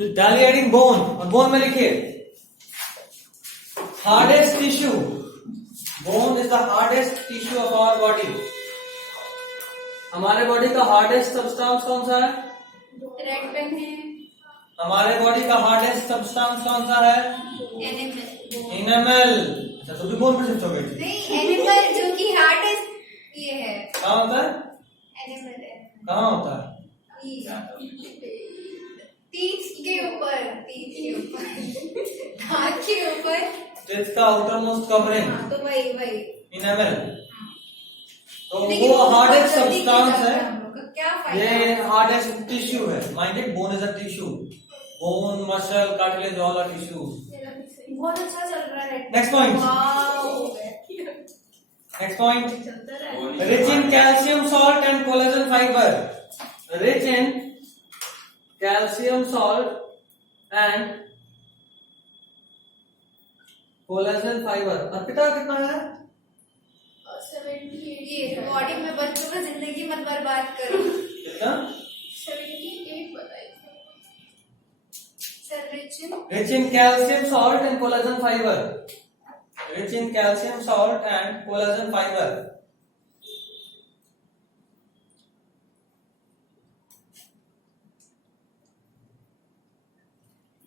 डाली adding bone, और bone में लिखिए hardest tissue, bone is the hardest tissue of our body. हमारे बॉडी का हार्डेस्ट सब्सटेंस कौन सा है? रेड पेन है। हमारे बॉडी का हार्डेस्ट सब्सटेंस कौन सा है? एनिमल। अच्छा, तो भी बोन पे शिफ्ट हो गई थी। नहीं, एनिमल जो कि हार्डेस्ट ये है। कहाँ होता है? एनिमल है। कहाँ होता है? तीत के ऊपर, तीत के ऊपर, दांत के ऊपर, टिथ का आउटर मोस्ट कवरिंग। हाँ, तो वही एनिमल। तो वो हार्डेस्ट सब्सटेंस है, क्या फायदा? ये हार्डेस्ट टिश्यू है। Mind it, bone is a tissue. Bone, muscle, cartilage, all are tissues. बहुत अच्छा चल रहा है। Next point, next point, rich in calcium salt and collagen fibre. Rich in calcium salt and collagen fibre. Arpita कितना है? 78। Body में बच्चों का जिंदगी मत बर्बाद करो। कितना? 78 बताइए sir. Rich in calcium salt and collagen fibre. Rich in calcium salt and collagen fibre.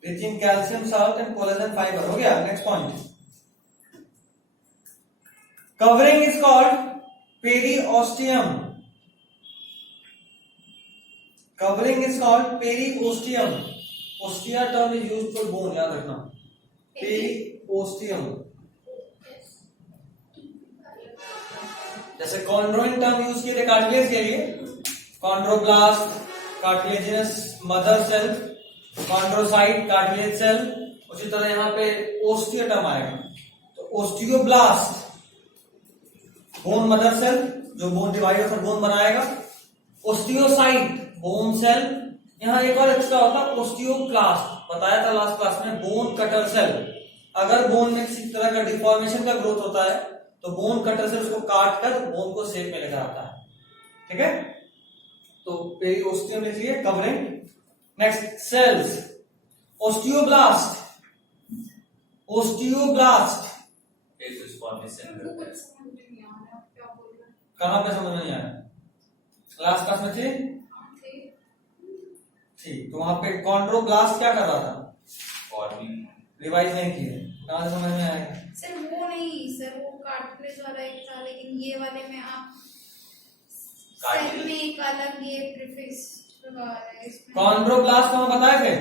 Rich in calcium salt and collagen fibre हो गया। Next point, covering is called periosteum. Covering is called periosteum. Ostia term is used for bone, याद रखना। Periosteum. जैसे कॉन्ड्रोइन term use किए थे cartilage के लिए, chondroblast cartilaginous mother cell, chondrocyte cartilage cell. उसी तरह यहाँ पे ओस्टिया टर्म आएगा। तो ओस्टियोब्लास्ट बोन मदर सेल, जो बोन डिवाइड होकर बोन बनाएगा। Osteocyte bone cell. यहाँ एक और एक्स्ट्रा होता है ओस्टियोक्लास्ट, बताया था लास्ट क्लास में, बोन कटर सेल। अगर बोन में किसी तरह का डिफॉर्मेशन का ग्रोथ होता है तो बोन कटर सेल उसको काट कर बोन को शेप में लेकर आता है। ठीक है, तो पेरिओस्टियम लिखिए, covering. Next, cells, osteoblast. Osteoblast कहां पे समझ में नहीं आया? लास्ट क्लास में थे? ठीक, तो वहां पे कॉन्ड्रोब्लास्ट क्या कर रहा था? रिवाइज नहीं किए, कहां से समझ में आएगा? सर वो नहीं सर, वो कार्टिलेज वाला एक था, लेकिन ये वाले में आप सेल में एक अलग ये प्रीफिक्स लगा रहे हैं इसमें। कॉन्ड्रोब्लास्ट को हम बताए थे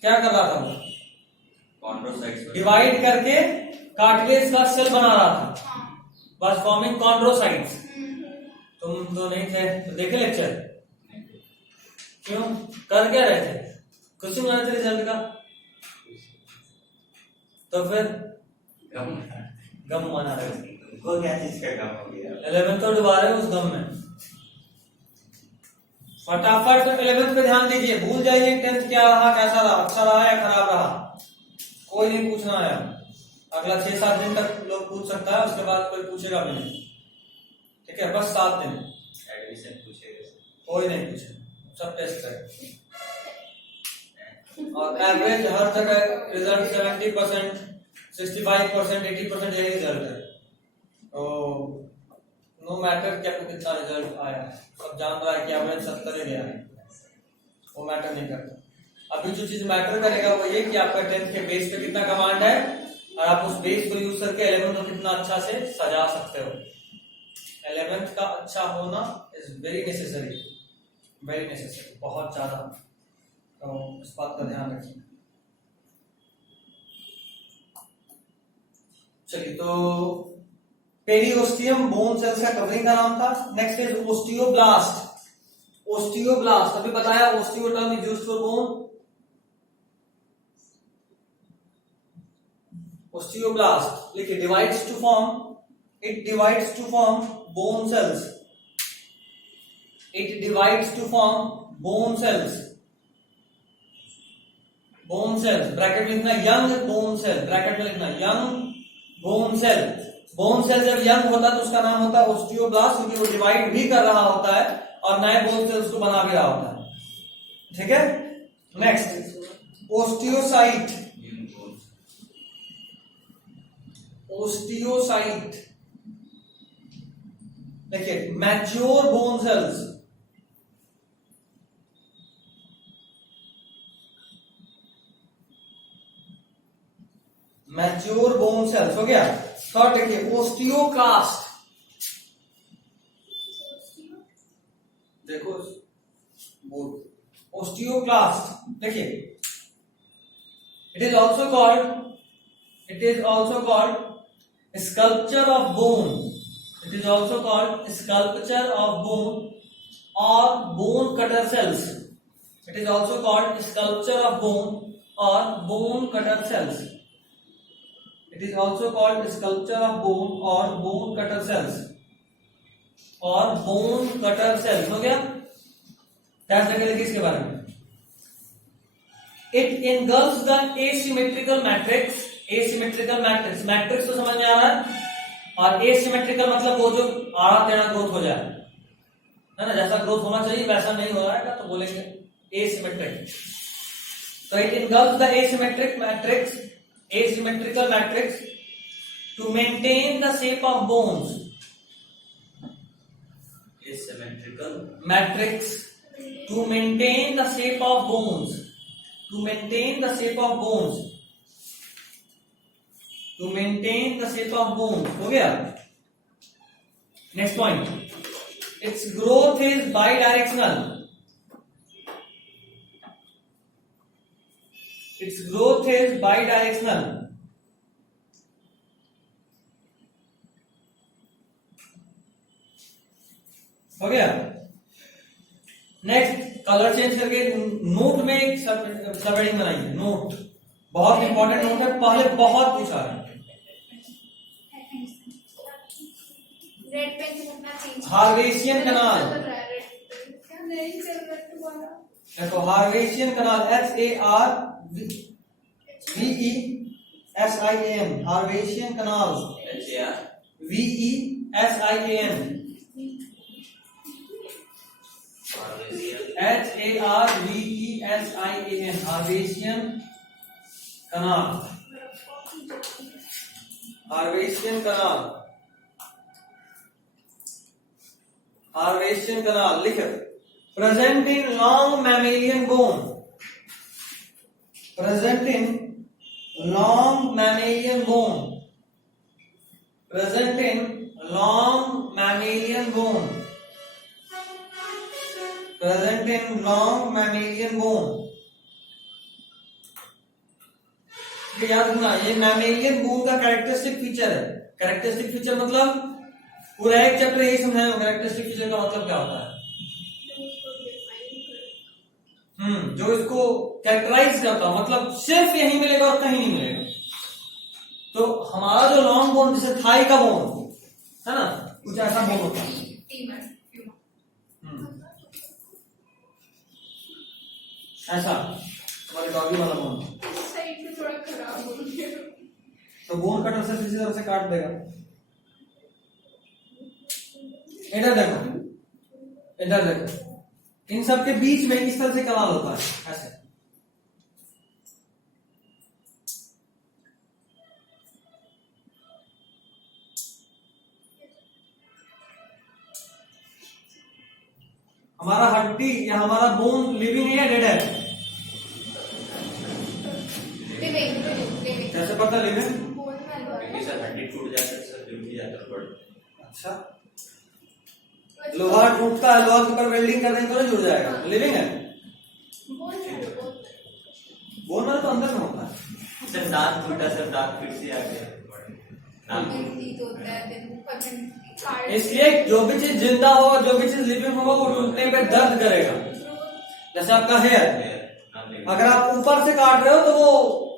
क्या कर रहा था वो? कॉन्ड्रोसाइट्स डिवाइड करके कार्टिलेज का सेल बना रहा था, बस फॉर्मिंग कॉन्ड्रोसाइट्स। तुम तो नहीं थे तो देखे लेक्चर? क्यों, कर क्या रहे थे? खुशी मना थे रिजल्ट का, तो फिर गम मना रहे थे। वो क्या चीज का काम हो गया? 11th को डुबा रहे हो उस गम में। फटाफट 11th पे ध्यान दीजिए, भूल जाइए 10th क्या रहा, कैसा रहा, अच्छा रहा या खराब रहा, कोई नहीं पूछना है। अगला 6-7 दिन तक लोग पूछ सकता है, उसके बाद कोई पूछेगा भी नहीं। ठीक है, बस 7 दिन एडमिशन पूछेगा, कोई नहीं पूछेगा, सब टेस्ट है। और एवरेज हर जगह रिजल्ट 70%, 65%, 80% यही रिजल्ट है। तो नो मैटर कि आपको कितना रिजल्ट आया, सब जान रहा है कि एवरेज 70 ही गया है, वो मैटर नहीं करता। अभी जो चीज मैटर करेगा वो ये कि आपका 10th के बेस पे कितना कमांड है, और आप उस बेस को यूज करके 11th को कितना अच्छा से सजा सकते हो। 11th का अच्छा होना is very necessary, very necessary, बहुत ज्यादा। तो इस बात का ध्यान रखिए। चलिए, तो पेरिओस्टियम बोन सेल्स का कवरिंग का नाम था। Next is osteoblast. ओस्टियोब्लास्ट अभी बताया, osteo term is used for bone. Osteoblast लिखिए, divides to form, it divides to form bone cells. It divides to form bone cells. Bone cells bracket में लिखना young bone cell, bracket में लिखना young bone cell. Bone cell जब young होता है तो उसका नाम होता है ओस्टियोब्लास्ट, क्योंकि वो डिवाइड भी कर रहा होता है और नए बोन सेल्स को बना भी रहा होता है। ठीक है, next osteocyte, new bones, osteocyte देखिए, mature bone cells, mature bone cells हो गया। थर्ड देखिए ओस्टियोक्लास्ट, देखो बोर्ड ओस्टियोक्लास्ट देखिए, it is also called sculpture of bone, it is also called sculpture of bone or bone cutter cells, it is also called sculpture of bone or bone cutter cells, it is also called sculpture of bone or bone cutter cells or bone cutter cells हो गया। क्या करके लिखिए इसके बारे में, it engulfs the asymmetrical matrix, asymmetrical matrix, matrix तो समझ में आ रहा है, और asymmetrical मतलब वो जो आड़ा टेढ़ा ग्रोथ हो जाए, है ना, जैसा ग्रोथ होना चाहिए वैसा नहीं हो रहा है तो बोलेंगे asymmetric। तो it engulfs the asymmetrical matrix to maintain the shape of bones, asymmetrical matrix to maintain the shape of bones, to maintain the shape of bones, to maintain the shape of bones हो गया। Next point, its growth is bidirectional, its growth is bidirectional, हो गया। Next colour change करके note में एक सब heading बनाइए, note बहुत इंपॉर्टेंट नोट है, पहले बहुत पूछा है। रेड पेन से अपना चेंज, हार्वेशियन कनाल, देखो हार्वेशियन कनाल, HARVESIAN, हार्वेशियन कनाल, VESIAN, HARVESIAN, हार्वेशियन कनाल, हार्वेशियन कनाल, हार्वेशियन कनाल लिखे। Present in long mammalian bone, present in long mammalian bone, present in long mammalian bone, present in long mammalian bone. याद रखना ये मैमेलियन बोन का कैरेक्टरिस्टिक फीचर है। कैरेक्टरिस्टिक फीचर मतलब पूरा एक चैप्टर यही समझाएगा कैरेक्टरिस्टिक फीचर का मतलब क्या होता है। जो इसको कैरेक्टराइज करता है, मतलब सिर्फ यही मिलेगा और कहीं नहीं मिलेगा। तो हमारा जो लॉन्ग बोन जैसे थाई का बोन है ना, कुछ ऐसा बोन होता है। ऐसा हमारे डॉगी वाला बोन थोड़ा खराब हो गया, तो बोन कटर से इसी तरह से काट देगा। इधर देखो, इधर देखो, इन सब के बीच में इस तरह से कमाल होता है ऐसे। हमारा हड्डी या हमारा बोन लिविंग है या डेड है? लिविंग। कैसे पता लिविंग? सर हड्डी टूट जाता है सर, टूट जाता है बड़। अच्छा, लोहा टूटता है, लोहा के ऊपर वेल्डिंग करने तो जुड़ जाएगा, लिविंग है। बोन में तो अंदर में होता है। सर दांत टूटा सर, दांत फिर से आ गया। इसलिए जो भी चीज जिंदा होगा, जो भी चीज लिविंग होगा, वो टूटने पे दर्द करेगा। जैसे आपका हेयर, अगर आप ऊपर से काट रहे हो तो वो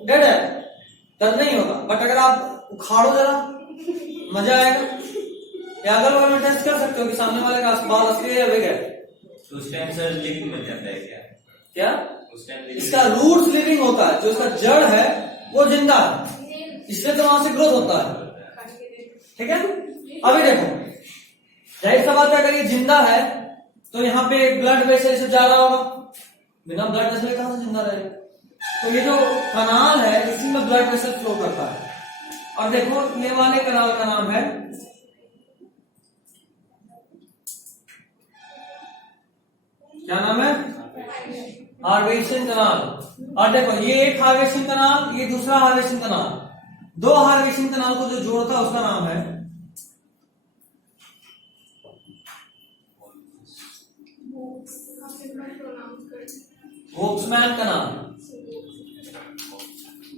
डेड है, दर्द नहीं होगा। बट अगर आप उखाड़ो जरा, मजा आएगा। या अगल बगल में टेस्ट कर सकते हो कि सामने वाले का बाल असली है या विग है। तो उस टाइम सर लिविंग बन जाता है क्या? क्या उस टाइम इसका रूट्स लिविंग होता है, जो इसका जड़ है वो जिंदा है, इसलिए तो वहां से ग्रोथ होता है। ठीक है, अभी देखो जाहिर सा बात है, अगर ये जिंदा है तो यहाँ पे ब्लड वेसल से जा रहा होगा, बिना ब्लड वेसल कहां से जिंदा रहेगा? तो ये जो कनाल है इसी में ब्लड वेसल फ्लो करता है। और देखो ये वाले कनाल का नाम है क्या नाम है? हार्वेशन कनाल। और देखो ये एक हार्वेशन कनाल, ये दूसरा हार्वेशन कनाल, दो हार्वेशन कनाल को जो जोड़ता है उसका नाम है वोक्समैन कनाल।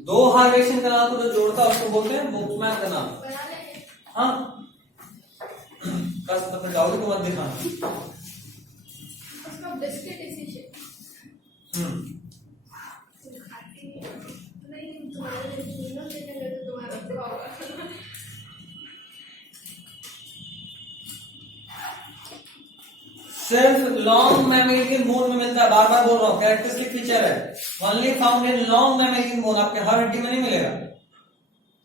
दो हार्वेशन कनाल को जो जोड़ता है उसको बोलते हैं वोक्समैन कनाल। हाँ बस तो जाओगे तो मत दिखाना। सिर्फ लॉन्ग मैमेलियन बोन में मिलता है, बार बार बोल रहा हूँ, कैरेक्टरिस्टिक फीचर है। Only found in long mammalian bone, आपके हर हड्डी में नहीं मिलेगा।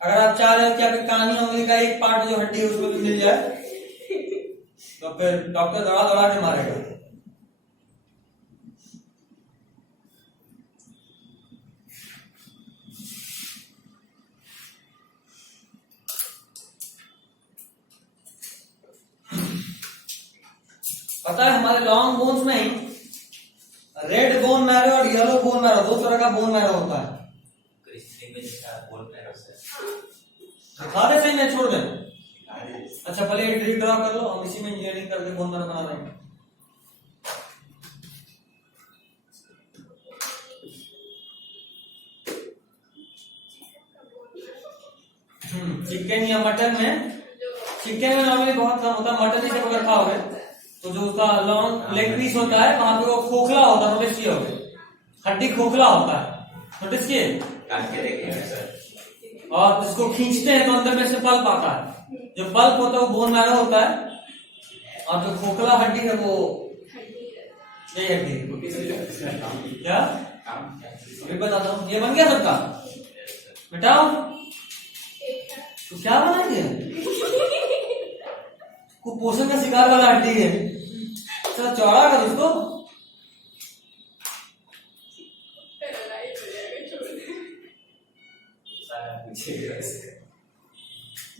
अगर आप चाह रहे हो कि आपके कानी उंगली का एक पार्ट जो हड्डी है उसमें भी मिल जाए तो फिर डॉक्टर दौड़ा दौड़ा के मारेगा। पता है हमारे लॉन्ग बोन्स में ही रेड बोन मैरो और येलो बोन मैरो, दो तरह का बोन मैरो होता है। दिखा दे सही नहीं छोड़ दे। अच्छा पहले ये ट्री ड्रॉ कर लो, हम इसी में इंजीनियरिंग करके बोन मैरो बना देंगे। चिकन या मटन में, चिकन में नॉर्मली बहुत कम होता है, मटन ही जब अगर खाओगे तो जो उसका लॉन्ग लेग पीस होता है वहां पे वो खोखला होता है, नोटिस किए होगे, हड्डी खोखला होता है, नोटिस किए? काट के देखेंगे सर। और इसको खींचते हैं तो अंदर में से पल्प आता है, जो पल्प होता है वो बोन मैरो होता है, और जो खोखला हड्डी है वो यही हड्डी है। क्या अभी बताता हूँ। ये बन गया सबका, बेटाओ तो क्या बनाएंगे? कुपोषण का शिकार वाला हड्डी है, थोड़ा चौड़ा कर उसको।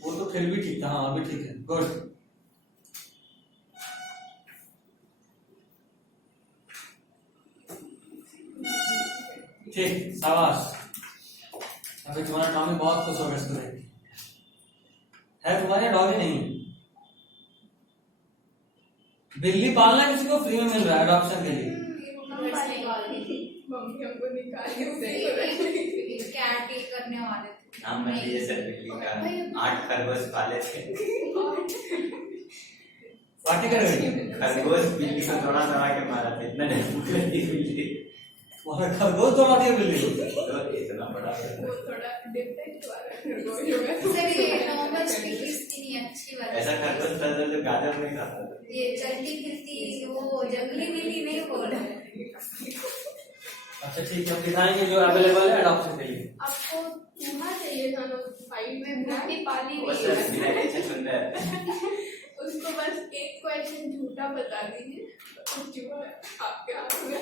वो तो फिर भी ठीक था, हाँ अभी ठीक है, गुड। ठीक, शाबाश। अभी तुम्हारा टॉमी बहुत खुश होगा इसको देख है, तुम्हारे डॉगी नहीं। बिल्ली पालना किसी को फ्री में मिल रहा है अडॉप्शन के लिए। कैट ही करने वाले थे। नाम में लिए सर बिल्ली का 8 खरगोश पाले थे। पार्टी करोगे? खरगोश बिल्ली को दौड़ा दौड़ा के मारा था, इतना नहीं करती बिल्ली। तुम्हारा खरगोश दौड़ा दिया बिल्ली को? तो इतना बड़ा वो थोड़ा डिफरेंट वाला खरगोश होगा। सर ये नॉर्मल स्पीशीज की नहीं, अच्छी वाली। ऐसा खरगोश था जो गाजर नहीं खाता था। ये चलती फिरती वो जंगली बिल्ली नहीं बोल रहे। अच्छा ठीक है, हम दिखाएंगे जो अवेलेबल है अडॉप्शन के लिए। आपको चूहा चाहिए था ना, फाइट में मोटी पाली वो हुई सर है। बिना किसी सुंदर। उसको बस एक क्वेश्चन झूठा बता दीजिए, तो चूहा आपके हाथ में।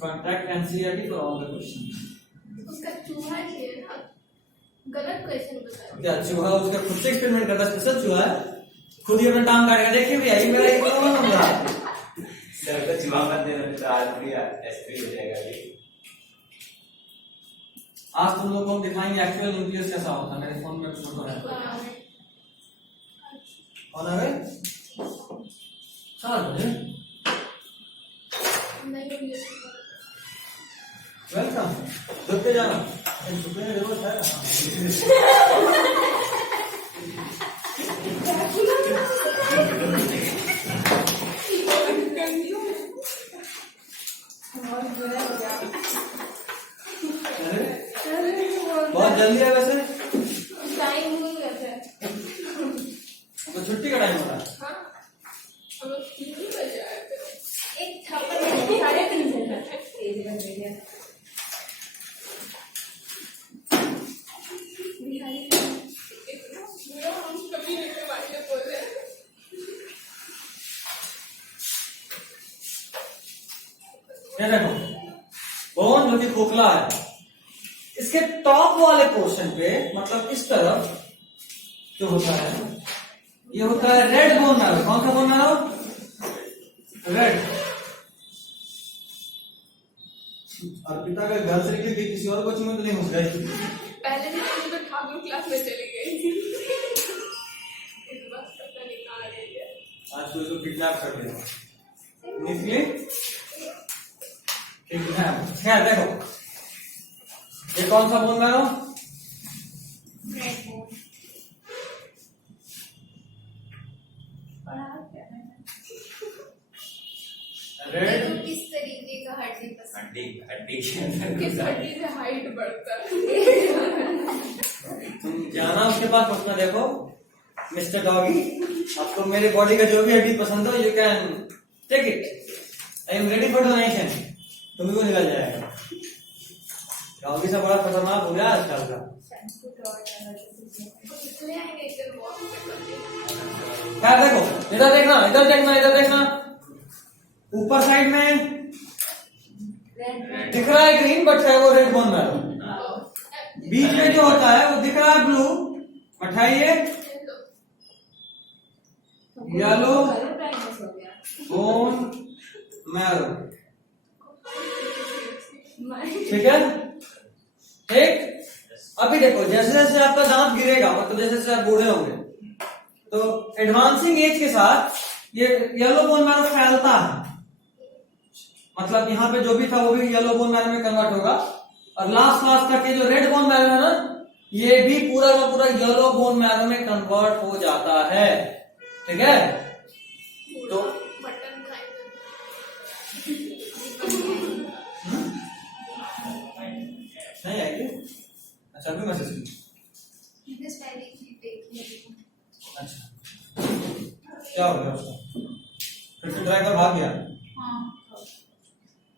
Contact NCERT for all the questions. उसका चूहा चाहिए ना, गलत क्वेश्चन बता क्या चूहा उसका खुद से एक्सपेरिमेंट करता है? स्पेशल चूहा है, खुद ही अपना टांग काटेगा। देखिए भैया ये मेरा एक कौन होगा? सर को चुमा मत देना, तो आज भी एसपी हो जाएगा ये। आज तुम लोग को हम दिखाएंगे एक्चुअल न्यूक्लियस कैसा होता है। मेरे फोन में फोटो है, कौन आ गए? 4 बजे वेलकम, दुख जाना दुखने की जरूरत है। बहुत जल्दी है वैसे, टाइम नहीं है तो छुट्टी का टाइम होता है। हाँ, हम लोग 3 बजे आए थे। एक थप्पड़ 3:30 हम कभी नहीं वाले बोले। ये देखो बोन जो कि खोखला है, इसके टॉप वाले पोर्शन पे मतलब इस तरफ जो होता है ये होता है रेड बोन मैरो। कौन सा बोन मैरो? रेड। अर्पिता का घर से निकली थी, किसी और कोचिंग में तो नहीं घुस गई? पहले दिन तो ठाकुर क्लास में चली गई थी। इस बार पता नहीं कहाँ गई है। आज तो इसको किडनैप कर दिया। निकली किडनैप। खैर देखो ये कौन सा bone marrow? Red bone. Red. तो किस तरीके का हड्डी पसंद? हड्डी हड्डी के अंदर किस हड्डी से हाइट बढ़ता है? तुम जाना उसके पास पूछना, देखो मिस्टर डॉगी आपको मेरे बॉडी का जो भी हड्डी पसंद हो you can take it, I am ready for donation. तुम्हें को निकल जाएगा। डॉगी से बड़ा खतरनाक हो गया आजकल का। इसलिए आएंगे इधर वॉक पे करके। क्या देखो इधर देखना, इधर देखना, इधर देखना। ऊपर साइड में दिख रहा है ग्रीन बट है वो रेड बोन मैरो। बीच में जो होता है वो दिख रहा है ब्लू बट है ये येलो बोन मैरो। ठीक है ठीक। अभी देखो जैसे जैसे आपका दांत गिरेगा मतलब जैसे जैसे आप बूढ़े होंगे तो एडवांसिंग एज के साथ ये येलो बोन मैरो फैलता है। मतलब यहाँ पे जो भी था वो भी येलो बोन मैरो में कन्वर्ट होगा और लास्ट तक ये जो रेड बोन मैरो है ना ये भी पूरा का पूरा येलो बोन मैरो में कन्वर्ट हो जाता है। ठीक है तो मटन खाएंगे। नहीं आएगी। अच्छा अभी मैसेज अच्छा क्या हो गया उसका? फिर से ड्राइवर भाग गया। हाँ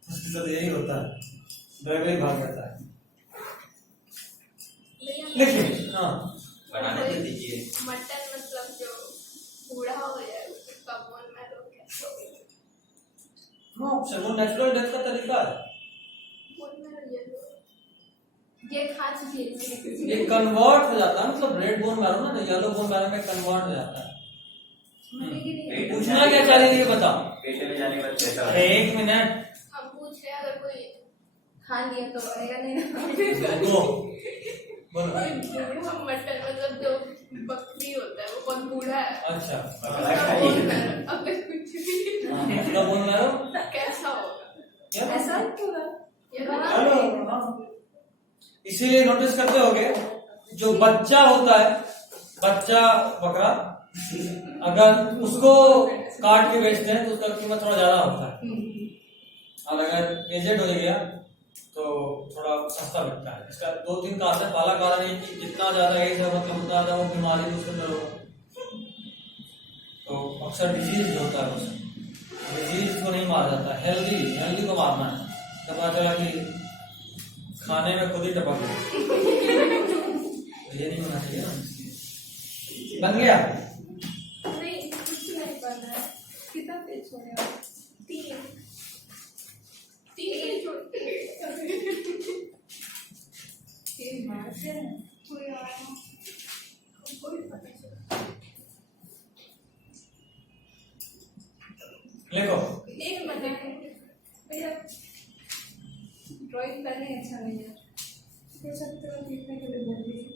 उसके साथ यही होता है, ड्राइवर ही भाग जाता है। लिखिए हाँ बनाने दे दीजिए। मटन मतलब जो बूढ़ा हो जाए उसका बोन मैरो कैसे होगा? हाँ वो नेचुरल डेथ का तरीका है। बोन मैरो ये खा चुकी ये कन्वर्ट हो जाता है मतलब रेड बोन मैरो ना येलो बोन मैरो में कन्वर्ट हो जाता है। पूछना क्या चाह रही है बताओ। पेट में जाने के बाद कैसा अरे एक मिनट हम पूछ रहे हैं अगर कोई खा लिया तो बनेगा नहीं। दो बोलो। बूढ़ा मटन मतलब जो बकरी होता है वो बहुत बूढ़ा है। अच्छा उसका बोन मैरो अगर कुछ भी उसका बोन मैरो कैसा होगा? क्या? ऐसा पूरा हेलो इसीलिए नोटिस करते होगे जो बच्चा होता है बच्चा बकरा अगर उसको काट के बेचते हैं तो उसका कीमत थोड़ा ज्यादा होता है और अगर एजेड हो गया तो थोड़ा सस्ता बिकता है। इसका 2-3 कारण है। पहला कारण है कि जितना ज्यादा एज है मतलब उतना ज्यादा वो बीमारी उसके अंदर होगा तो अक्सर डिजीज होता है उसमें। डिजीज को नहीं मारा जाता, हेल्दी को मारना है। तो पता चला कि खाने में खुद ही टपक गया। ये नहीं होना चाहिए ना। बन गया नहीं कुछ नहीं बना है। कितना पेज होने 3 पेज छोटे कोई आया कोई पता चला। लिखो एक मिनट भैया ड्राइंग करने अच्छा नहीं है हो सकता है लिखने के लिए बोल दीजिए।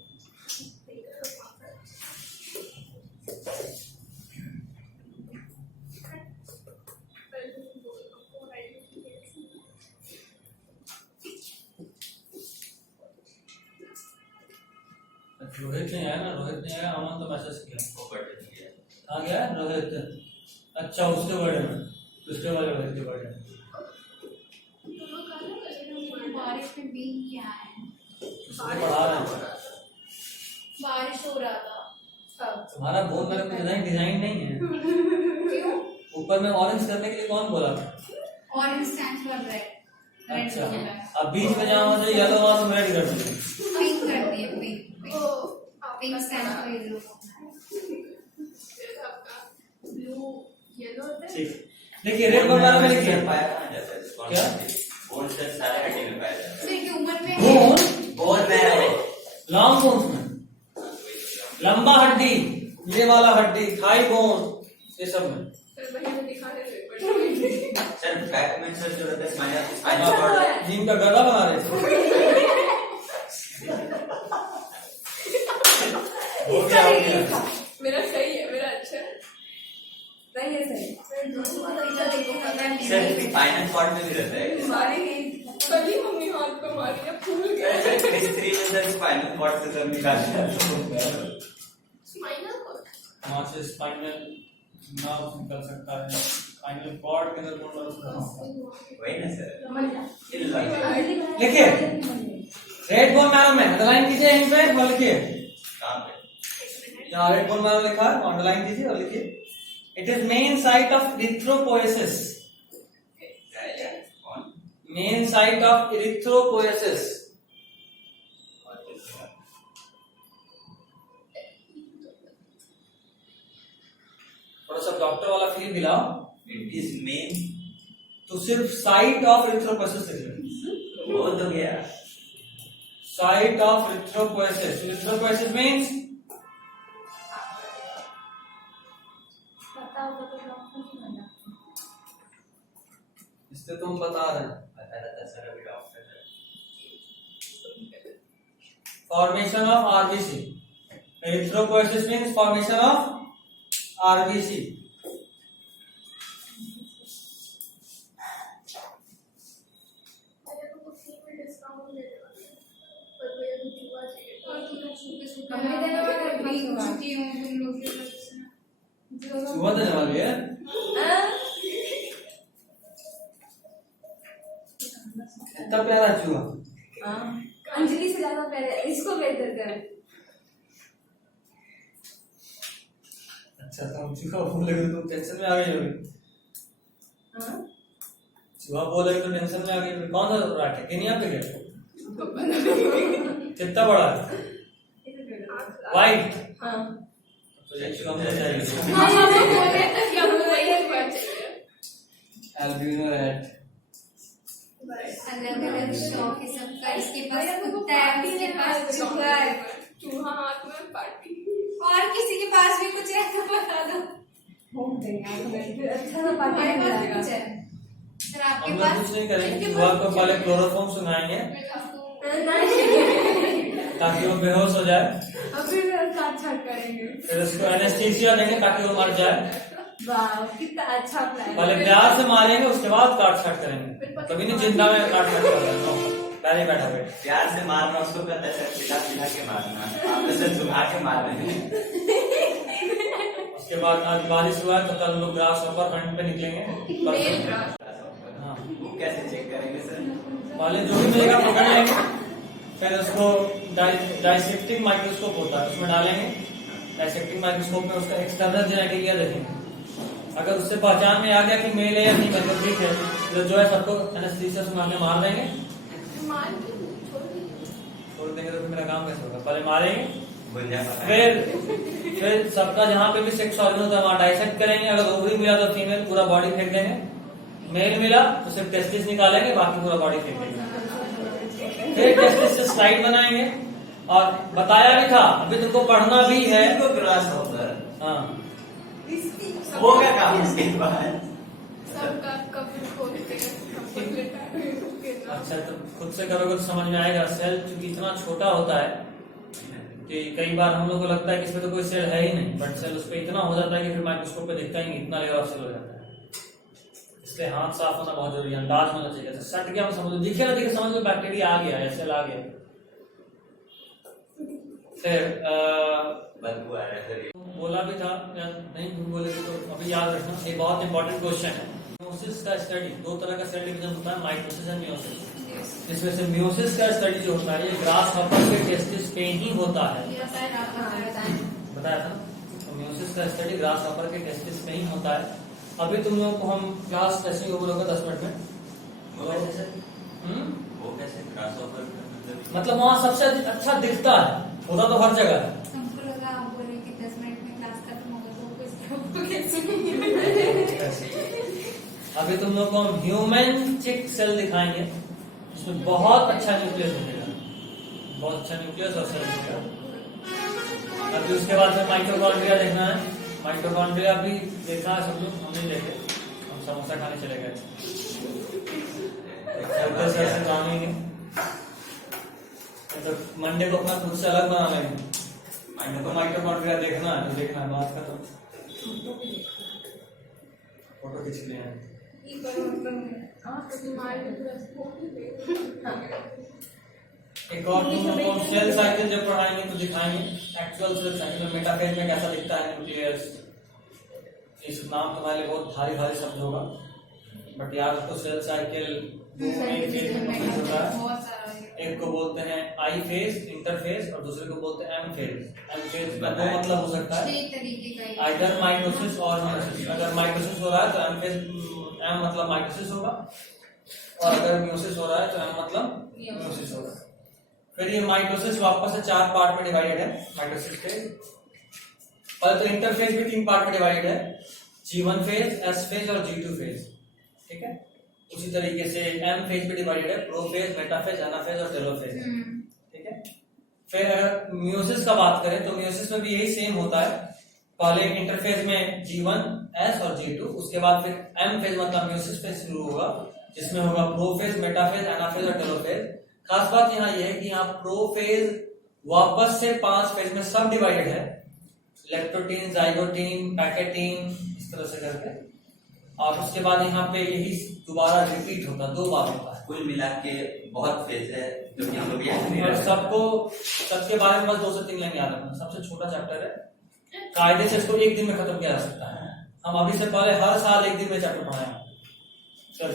रोहित नहीं आया ना, रोहित नहीं आया। अमन तो मैसेज किया वो बर्थडे किया। कहाँ गया रोहित? अच्छा उसके बर्थडे में, दूसरे वाले रोहित के बर्थडे में। बारिश में भीग के आए हैं। उसने पढ़ा रहे हैं। बारिश हो रहा था। तुम्हारा बोन मैरो में डिजाइन नहीं है। क्यों? ऊपर में ऑरेंज करने के लिए कौन बोला? ऑरेंज स्टैंड कर रहे हैं। अच्छा अब बीच में जहाँ मुझे येलो वहां तो रेड कर दिया। पिंक कर दिए पिंक पिंक आपका स्टैंड सारा को येलो आपका ब्लू येलो होता है। ठीक देखिए रेड बोन मैरो में लिखिए पाया ना जैसे क्या? सेल सारे हड्डी में पाए जाते सर ह्यूमन में बोन, हैं। Bone marrow. लॉन्ग बोन्स में, लंबा हड्डी, ये वाला हड्डी, थाई बोन, ये सब में। सर वही में दिखाने थे सर बैक में सर जो रहता है स्पाइनल कॉर्ड। नीम का गला बना रहे थे। हो गया, हो गया। मेरा सही है, मेरा अच्छा है। सही है सही। सर स्पाइनल कॉर्ड में भी रहता है। कभी मम्मी हाथ पे मारी है, फूल गया। सर हिस्ट्री में सर स्पाइनल कॉर्ड से सर निकालते हैं। Spinal cord. वहाँ से स्पाइनल नर्व निकल सकता है, स्पाइनल कॉर्ड के अंदर कौन होता है? वही ना सर। समझ लिखिए, रेड बोन मैरो में अंडरलाइन कीजिए, यहीं पे और लिखिए, कहाँ पे? यहाँ रेड बोन मैरो लिखा है, अंडरलाइन कीजिए और लिखिए, it is main site of erythropoiesis, कौन? Main site of erythropoiesis. थोड़ा सा डॉक्टर वाला फील दिलाओ, इट इज मेन। तो सिर्फ साइट ऑफ इरिथ्रोपोएसिस लिखिए, वो तो गया। Site of erythropoiesis. Erythropoiesis means पता होगा तो डॉक्टर नहीं बना। इससे तुम बता रहे हैं, पता रहता सर अभी डॉक्टर है। Formation of RBC. Erythropoiesis means formation of RBC. हमें देने वाला भी छुट्टी हूँ तुम लोग की वजह से। सुबह देने वाली है, इतना प्यारा चूहा। अंजलि से ज्यादा पहले इसको भेज देते हैं। अच्छा, तुम चूहा बोलेगे तो तुम टेंशन में आ गई होगी। चूहा बोलेगे तो टेंशन में आ गई होगी। कौन सा राट है, केनिया पे क्या? कितना बड़ा है? वाइट। हाँ तो ये चूहा मुझे चाहिए। Albino rat. अलग अलग शौक है सबका। इसके पास कुत्ता है, इसके पास चूहा है, चूहा हाथ में पार्टी। और किसी के पास भी कुछ है तो बता दो। घूम देंगे अच्छा सा हमारे पास भी पार्टी कुछ है सर, आपके हम पास लोग कुछ नहीं करेंगे, इनके चूहा पास को कुछ पहले है? क्लोरोफॉर्म सुनाएंगे नहीं ताकि वो बेहोश हो जाए, अभी काट छाट करेंगे। फिर उसको एनेस्थीसिया देंगे ताकि वो मर जाए। वाह कितना अच्छा प्लान। पहले प्यार से मारेंगे, उसके बाद काट छाट करेंगे। कभी नहीं जिंदा में काट छाट करेंगे, पहले बैठा बैठ। प्यार से मारना उसको कहते हैं सर, पिला पिला के मारना। आप तो सर झुका के मार रहे हैं। उसके बाद आज बारिश हुआ है तो कल लोग ग्रास हॉपर हंट पे निकलेंगे। Male grass. हाँ, वो कैसे चेक करेंगे सर? वाले जो भी मिलेगा पकड़ लेंगे, फिर उसको डाइसेक्टिंग माइक्रोस्कोप होता है उसमें डालेंगे। डाइसेक्टिंग माइक्रोस्कोप में उसका एक्सटर्नल जेनेटिक देखेंगे। अगर उससे पहचान में आ गया कि मेल है या फीमेल तो ठीक है, तो जो है सबको एनेस्थीसिया सुना के मार देंगे। मार के छोड़ देंगे तो फिर मेरा काम कैसे होगा? पहले मारेंगे, गुंजा पता है। फिर सबका जहाँ पे भी सेक्स ऑर्गन होता है वहाँ डाइसेक्ट करेंगे। अगर ओवरी मिला तो फीमेल पूरा बॉडी फेंक देंगे, मेल मिला तो सिर्फ टेस्टिस निकालेंगे, बाकी पूरा बॉडी फेंक देंगे। फिर टेस्टिस से स्लाइड बनाएंगे। और बताया भी था, अभी तुमको पढ़ना भी है। इनको ग्रास होकर हाँ, हो गया काम इसके बाद। सबका कभी खोलते हैं। अच्छा, तो खुद से करोगे तो समझ में आएगा। सेल चूंकि इतना छोटा होता है कि कई बार हम लोग को लगता है कि इसमें तो कोई सेल है ही नहीं, बट सेल उस पर इतना हो जाता है कि फिर माइक्रोस्कोप पे दिखता ही नहीं, इतना लेवल ऑफ सेल हो जाता है। इसलिए हाथ साफ होना बहुत जरूरी है, अंदाज होना चाहिए। तो सट गया समझ लो, दिखे ना दिखे समझ लो बैक्टीरिया आ गया या सेल आ गया। फिर बदबू आ रहा है सर। बोला भी था या नहीं बोले तो अभी याद रखना, ये बहुत इंपॉर्टेंट क्वेश्चन है। मियोसिस का स्टडी, दो तरह का सेल डिवीजन होता है, माइटोसिस एंड मियोसिस। इसमें से मियोसिस का स्टडी जो होता है ये ग्रास हॉपर के टेस्टिस पे ही होता है, बताया था ना। तो मियोसिस का स्टडी ग्रास हॉपर के टेस्टिस पे ही होता है। अभी तुम लोगों को हम क्लास टेस्टिंग को बोलोगे 10 मिनट में। वो कैसे सर? वो कैसे ग्रास होकर? मतलब वहाँ सबसे अच्छा दिखता है, होता तो हर जगह है। हमको लगा आप बोल रहे कि 10 मिनट में क्लास खत्म होगा तो कैसे। अभी तुम लोग को हम ह्यूमन चिक सेल दिखाएंगे। उसमें बहुत अच्छा न्यूक्लियस बनेगा, बहुत अच्छा न्यूक्लियस और सेल बनेगा। अभी उसके बाद में माइटोकॉन्ड्रिया देखना है। माइटोकॉन्ड्रिया भी देखा है सब लोग, हम नहीं देखे, हम समोसा खाने चले गए। से जानेंगे तो मंडे को अपना खुद से अलग बना लेंगे। माइटोकॉन्ड्रिया देखना है तो देखना है, बात खत्म। फोटो खींच लिए हैं। एक और तुम सेल साइकिल जब पढ़ाएंगे तो दिखाएंगे एक्चुअल सेल साइकिल में मेटाफेज में कैसा दिखता है न्यूक्लियस। इस नाम तुम्हारे लिए बहुत भारी भारी शब्द होगा, बट यार उसको सेल साइकिल दो मेन फेज में कंप्लीट होता है। एक को बोलते हैं आई फेज इंटरफेज और दूसरे को बोलते हैं एम फेज। एम फेज का दो मतलब हो सकता है, आइदर माइटोसिस और मियोसिस। अगर माइटोसिस हो रहा है तो एम फेज, एम मतलब माइटोसिस होगा, और अगर मियोसिस हो रहा है तो एम मतलब मियोसिस होगा। फिर ये माइटोसिस वापस से 4 पार्ट में डिवाइडेड है। माइटोसिस के पहले तो इंटरफेज भी 3 पार्ट में डिवाइडेड है, G1 फेज, S फेज और G2 फेज। ठीक है, उसी तरीके से एम फेज पे डिवाइडेड है, प्रोफेज, मेटाफेज, एनाफेज और टेलोफेज। ठीक है, फिर अगर मियोसिस का बात करें तो मियोसिस में भी यही सेम होता है। पहले इंटरफेज में G1, S और G2, उसके बाद फिर एम फेज मतलब मियोसिस फेज शुरू होगा, जिसमें होगा प्रोफेज, मेटाफेज, एनाफेज और टेलोफेज। खास बात यहाँ यह है कि यहाँ प्रोफेज वापस से 5 फेज में सब डिवाइडेड है, लेक्टोटीन, जाइगोटीन, पैकेटीन, इस तरह से करके। और उसके बाद यहाँ पे यही दोबारा रिपीट होता है, 2 बार होता है। कुल मिला के बहुत फेज है जो कि हम लोग याद नहीं और रखते। सबको सबके बारे में बस 2 से 3 लाइन याद रखना। सबसे छोटा चैप्टर है, कायदे से इसको 1 दिन में खत्म किया जा सकता है। हम अभी से पहले हर साल 1 दिन में चैप्टर पढ़ाए। चल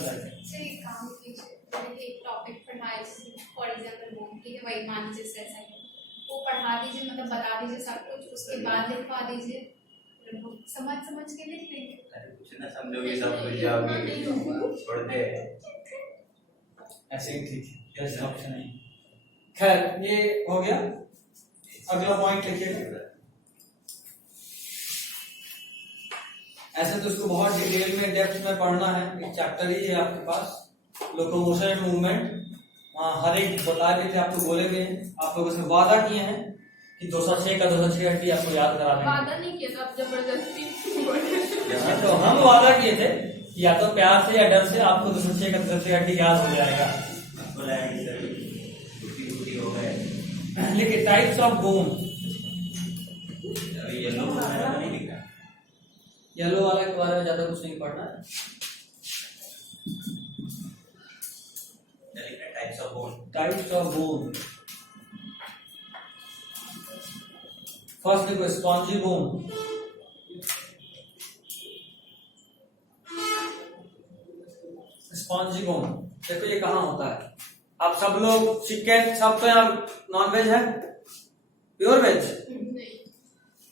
एक टॉपिक पढ़ाए, फॉर एग्जांपल वही मान लीजिए सेल साइकिल, वो पढ़ा दीजिए, मतलब बता दीजिए सब कुछ, उसके बाद लिखवा दीजिए, समझ के लिख लेंगे। कुछ ना समझोगे सब भूल जाओगे, छोड़ दे। ऐसे ही ठीक है, ऐसे ऑप्शन नहीं। खैर ये हो गया, अगला पॉइंट लिखिएगा। ऐसे तो इसको बहुत डिटेल में डेप्थ में पढ़ना है, एक चैप्टर ही है आपके पास, लोकोमोशन एंड मूवमेंट। हर एक बताए भी थे, आपको बोले भी हैं, आप लोग इसमें वादा किए हैं कि 206 का 206 हड्डी आपको याद करा देंगे। वादा नहीं किया था, आप जबरदस्ती। तो हम वादा किए थे कि या तो प्यार से या डर से आपको 206 का 206 हड्डी याद हो जाएगा। हो गए। लेकिन टाइप्स ऑफ बोन, अभी येलो वाला नहीं लिखा, येलो वाले के बारे में ज्यादा कुछ नहीं पढ़ना है। Types of bone. Types of bone, first देखो स्पॉन्जी बोन। स्पॉन्जी बोन देखो ये कहाँ होता है। आप सब लोग चिकन, सब तो यहाँ नॉन वेज है, pure veg,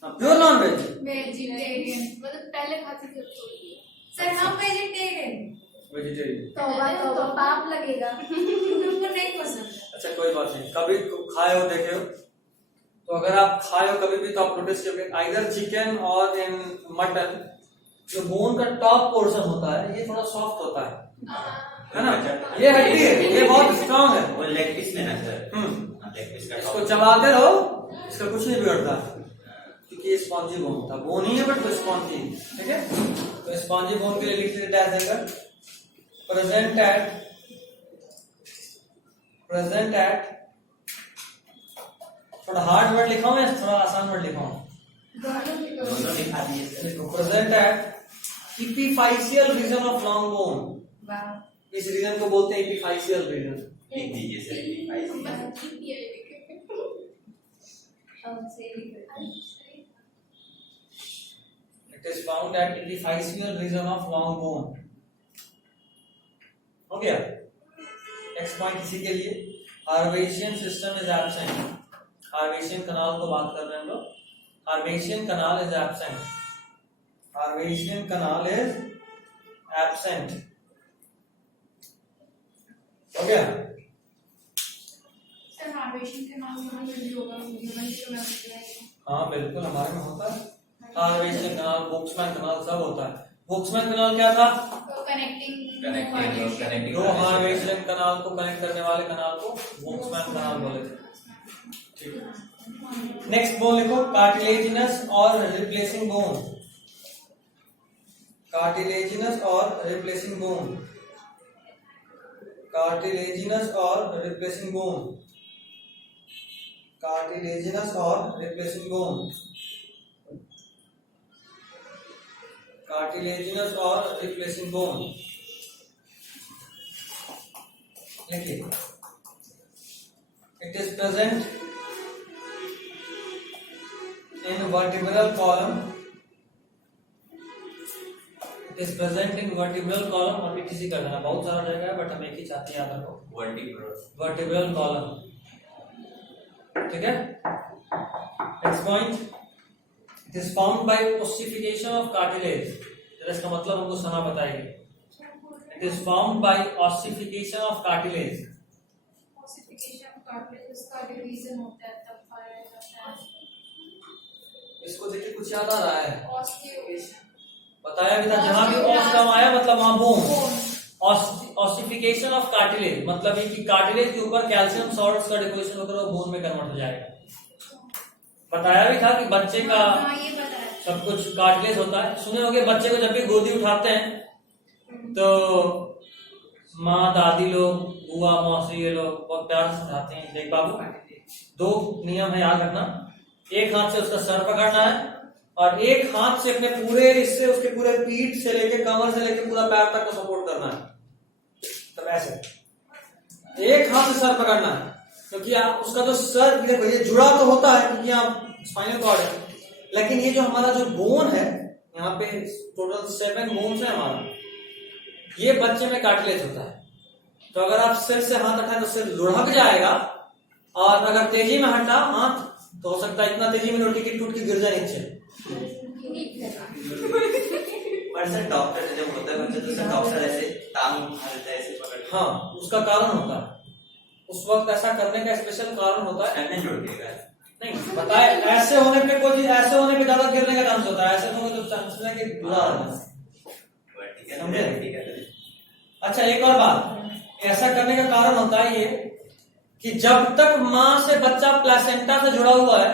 pure non veg, vegetarian, मतलब पहले खाती थी, अब छोड़ दिया। सर हम वेजिटेरियन। वेजिटेरियन। तो पाप लगेगा। उनको नहीं पसंद। अच्छा कोई बात नहीं, कभी खाए हो देखे हो तो अगर आप खाए हो कभी भी तो आप नोटिस करिए, आइदर चिकन और इन मटन, जो बोन का टॉप पोर्शन होता है ये थोड़ा सॉफ्ट होता है ना, ये हड्डी है, ये बहुत स्ट्रांग है। वो लेग पीस में ना सर, लेग पीस का इसको चबाते रहो, इसका कुछ नहीं बिगड़ता, क्योंकि ये स्पॉन्जी बोन होता है। बोन ही है बट वो स्पॉन्जी, ठीक है। तो स्पॉन्जी बोन के लिए लिख लीजिए डैश देकर, प्रेजेंट एट, थोड़ा हार्ड वर्ड लिखाऊं या थोड़ा आसान वर्ड लिखाऊं? दोनों दिखा दिए सर। देखो present at epiphyseal region of long bone, इस रीजन को बोलते हैं इपिफाइशियल रीजन। लिख दीजिए sir. It is found at epiphyseal region of long bone. हो गया। नेक्स्ट पॉइंट इसी के लिए, Haversian system is absent. Haversian canal को बात कर रहे हैं हम लोग। Haversian canal is absent, Haversian canal is absent. हो गया। सर हार्वेशन के नाम से भी होगा, हाँ बिल्कुल हमारे में होता है, हार्वेशियन कनाल, बोक्समैन कनाल सब होता है। बुक्समैन कनाल क्या था? तो कनेक्टिंग कनेक्टिंग दो हार्वेस्टिंग कनाल को कनेक्ट करने वाले कनाल को बुक्समैन कनाल बोले थे। ठीक। नेक्स्ट बोन लिखो, कार्टिलेजिनस और रिप्लेसिंग बोन। कार्टिलेजिनस और रिप्लेसिंग बोन। कार्टिलेजिनस और रिप्लेसिंग बोन। कार्टिलेजिनस और रिप्लेसिंग बोन। कार्टिलेजिनस और रिप्लेसिंग बोन लिखिए। It is present in vertebral column. It is present in vertebral column और पीटीसी कर देना, बहुत सारा जगह है बट हम एक ही चाहते हैं याद रखो, वर्टिब्रल कॉलम। ठीक है। Next point, it is formed by ossification of cartilage. इसका मतलब हमको सना बताएगी। It is formed by ossification of cartilage. Ossification of cartilage उसका डिवीजन होता है तब पाया जाता है। इसको देखिए कुछ याद आ रहा है? ऑस्टियो बताया भी था, जहां भी ऑस टर्म आया मतलब वहां बोन। ऑसिफिकेशन ऑफ कार्टिलेज मतलब ये कि कार्टिलेज के ऊपर कैल्शियम सॉल्ट्स का डिपोजिशन होकर वो बोन में कन्वर्ट हो जाएगा। बताया भी था कि बच्चे का हाँ, ये पता है। सब कुछ कार्टिलेज होता है। सुने होंगे बच्चे को जब भी गोदी उठाते हैं तो माँ दादी लोग बुआ मौसी ये लोग बहुत प्यार से उठाते हैं। देख बाबू, दो नियम है याद रखना, एक हाथ से उसका सर पकड़ना है और एक हाथ से अपने पूरे इससे उसके पूरे पीठ से लेके कमर से लेके पूरा पैर तक को सपोर्ट करना है। तब ऐसे एक हाथ से सर पकड़ना है क्योंकि उसका जो सर देखो ये जुड़ा तो होता है क्योंकि यहाँ स्पाइनल कॉर्ड है, लेकिन ये जो हमारा जो बोन है यहाँ पे टोटल 7 बोन्स है हमारा, ये बच्चे में कार्टिलेज होता है। तो अगर आप सिर से हाथ उठाए तो सिर लुढ़क जाएगा और अगर तेजी में हटा हाथ तो हो सकता है इतना तेजी में लुढ़के कि टूट के गिर जाए नीचे। डॉक्टर जब होता है बच्चे तो डॉक्टर ऐसे टांग उठा लेता है, ऐसे पकड़। हाँ, उसका कारण होता है उस वक्त ऐसा करने का स्पेशल कारण होता है। नहीं बताए ऐसे होने पे कोई ऐसे होने पे ज्यादा गिरने का चांस होता है, ऐसे होंगे तो चांस है कि बुरा समझे। अच्छा एक और बात, ऐसा करने का कारण होता है ये कि जब तक माँ से बच्चा प्लेसेंटा से जुड़ा हुआ है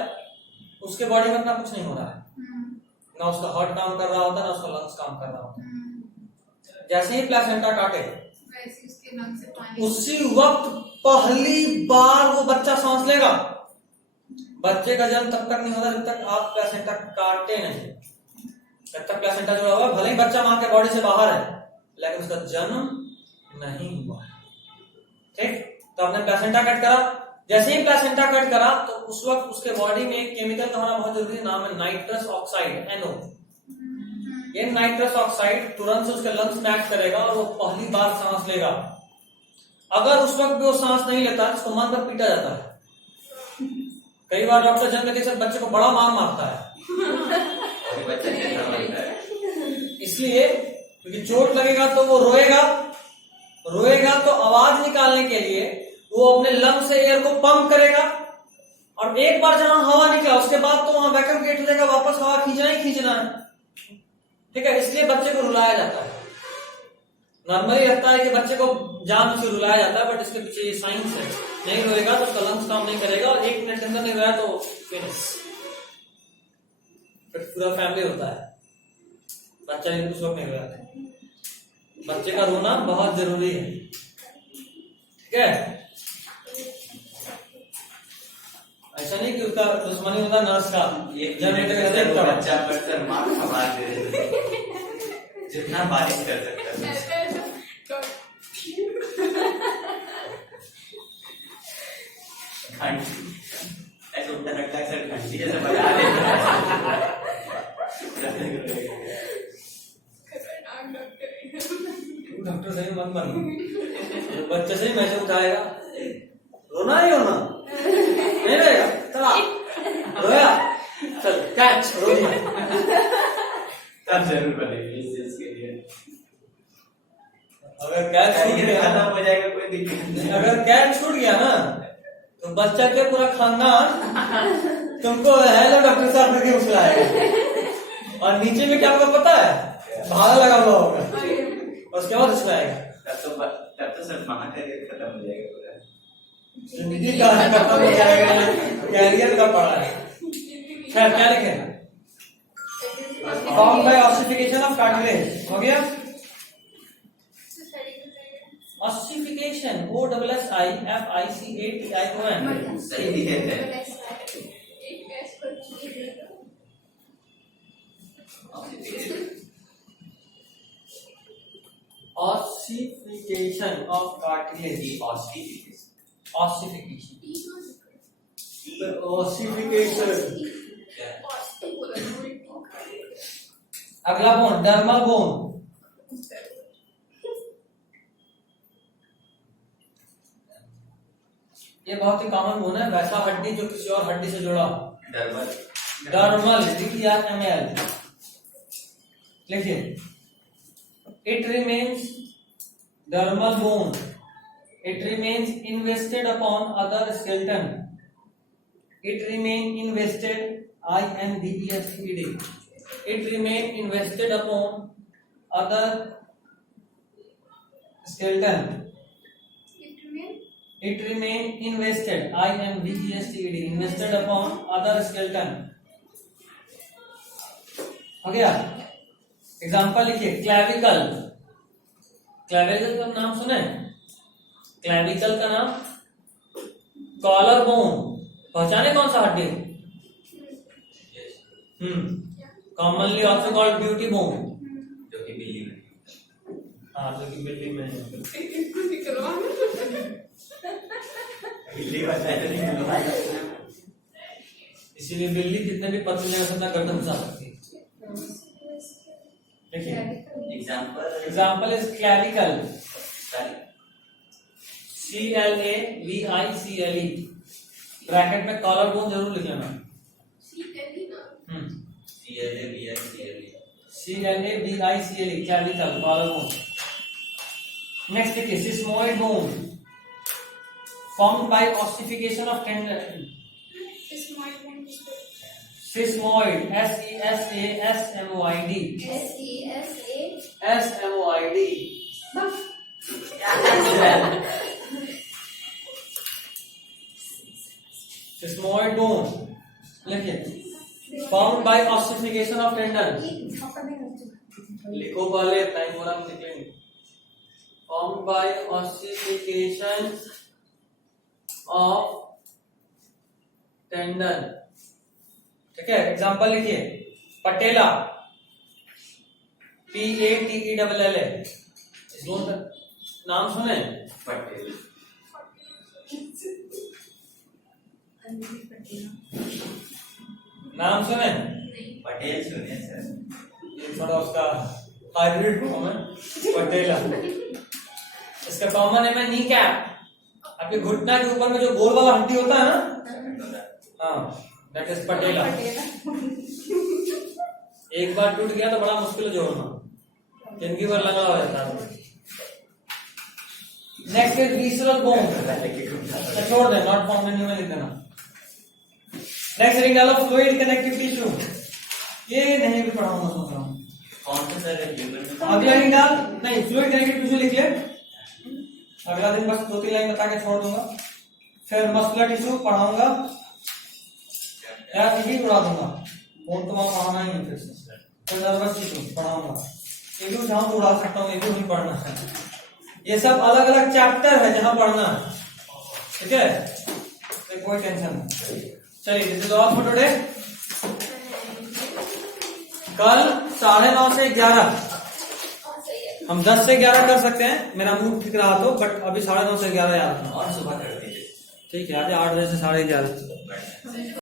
उसके बॉडी में अपना कुछ नहीं हो रहा है, ना उसका हार्ट काम कर रहा होता है ना उसका लंग्स काम कर रहा होता। जैसे ही प्लेसेंटा काटे वैसे उसके लंग से पानी उसी वक्त पहली बार वो बच्चा सांस लेगा। बच्चे का जन्म तब तक नहीं होता जब तक आप प्लेसेंटा काटे नहीं। जब तक प्लेसेंटा जुड़ा हुआ है भले ही बच्चा माँ के बॉडी से बाहर है लेकिन उसका जन्म नहीं हुआ है। ठीक, तो आपने प्लेसेंटा कट करा, जैसे ही प्लेसेंटा कट करा तो उस वक्त उसके बॉडी में एक केमिकल का होना बहुत जरूरी है, नाम है नाइट्रस ऑक्साइड NO। ये नाइट्रस ऑक्साइड तुरंत से उसके लंग्स में एक्ट करेगा और वो पहली बार सांस लेगा। अगर उस वक्त भी वो सांस नहीं लेता उसको मार कर पीटा जाता है। कई बार डॉक्टर जन्म के साथ बच्चे को बड़ा मार मारता है इसलिए क्योंकि चोट लगेगा तो वो रोएगा तो आवाज निकालने के लिए वो अपने लंग से एयर को पंप करेगा और एक बार जहां हवा निकला उसके बाद तो वहां वैक्यूम क्रिएट हो जाएगा, वापस हवा खींचना ही खींचना है। ठीक है, इसलिए बच्चे को रुलाया जाता है। नॉर्मली लगता है कि बच्चे को जान से रुलाया जाता है बट इसके पीछे ये साइंस है। नहीं रोएगा तो उसका लंग्स काम नहीं करेगा और 1 मिनट के अंदर नहीं रोया तो फिनिश, फिर पूरा फैमिली होता है। बच्चा नहीं कुछ लोग नहीं रोया। बच्चे का रोना बहुत जरूरी है। ठीक है, ऐसा नहीं कि उसका दुश्मनी होता नर्स का जनरेटर का बच्चा पढ़कर माँ खबा दे जितना बारिश कर सकता है। ऐसे उल्टा लगता है सर, घंटी जैसे बजा डॉक्टर सही मत बन, बच्चे से ही मैसेज उठाएगा। रोना ही रोना नहीं रहेगा, चला रोया चल कैच रो दिया। तब जरूर बनेगी इस चीज के लिए। अगर कैच छूट गया खत्म हो जाएगा कोई दिक्कत नहीं। अगर कैच छूट गया ना तो बच्चा के पूरा खानदान तुमको हेलो डॉक्टर साहब करके बुलाएगा और नीचे में क्या आपको पता है भाड़ा लगा सर महाकरियर खत्म हो जाएगा पूरा। जिंदगी का खत्म हो जाएगा, कैरियर का पड़ा है। खैर क्या लिखे? Form by ossification of cartilage हो गया। ऑसिफिकेशन OSSIFICATION सही है। एक एस पर चुकी है ossification of cartilage. Ossification ossification. अगला बोन डर्मल बोन। ये बहुत ही कॉमन बोन है, वैसा हड्डी जो किसी और हड्डी से जुड़ा। डर्मल डर्मल DRML लिखिए। It remains dermal bone, it remains invested upon other skeleton, it remain invested INVESTED, it remain invested upon other skeleton, it remain invested INVESTED invested upon other skeleton। हो गया। Example लिखिए। Clavicle, clavicle का नाम सुने? Clavicle का नाम collar bone, पहचाने कौन सा हड्डी? Commonly also called beauty bone, जो कि बिल्ली में। हाँ जो कि बिल्ली में है। इसको निकलवा बिल्ली वाला है नहीं मिलवा। इसीलिए बिल्ली कितने भी पतले हैं उतना गर्दन घुसा सकती है। देखिए example is clavicle, CLAVICLE, bracket में कॉलर बोन जरूर लिख लेना। CLAVICLE clavicle collar bone. Next देखिए sesamoid bone, formed by ossification of tendon। Sesmoid SESASMOID SMOID। Sesmoid bone लिखिए। Formed by ossification of tendon। लिखो पहले, टाइम पूरा हम लिखेंगे। Formed by ossification of tendon, ठीक है। एग्जाम्पल लिखिए। पटेला PATELLA, इस बोन का नाम सुने? पटेल नाम सुने? पटेल सुने सर। ये थोड़ा उसका हाइब्रिड फॉर्म है पटेला। इसका कॉमन नेम है नी कैप। आपके घुटना के ऊपर में जो गोल वाला हड्डी होता है ना, हाँ दैट इज पटेला। एक बार टूट गया तो बड़ा मुश्किल है जोड़ना, जिंदगी भर लगा हो जाता है। नेक्स्ट इज विसरल बोन, छोड़ दे, नॉट फाउंड इन ह्यूमन लिख देना। नेक्स्ट रिंगल ऑफ फ्लूइड कनेक्टिव टिश्यू, ये नहीं भी पढ़ाऊंगा सोच रहा हूँ। कौन सा सर ह्यूमन? अगला रिंगल नहीं, फ्लूइड कनेक्टिव टिश्यू लिख ले। अगला दिन बस 2-3 लाइन बता के छोड़ दूंगा। फिर मस्कुलर टिश्यू पढ़ाऊंगा या भी उड़ा दूंगा, बोन तो वहां पढ़ाना ही है। फिर नर्वस टिश्यू पढ़ाऊंगा, ये भी उठाऊं तो उड़ा सकता हूँ, ये भी नहीं पढ़ना है। ये सब अलग अलग चैप्टर है जहां पढ़ना है, ठीक है, तो कोई टेंशन नहीं। चलिए this is all for today. कल 9:30 से 11 हम 10 से 11 कर सकते हैं, मेरा मूड ठीक रहा तो, बट अभी 9:30 से 11 याद रखना। और सुबह कर दीजिए। ठीक है, आज 8 बजे से 11:30।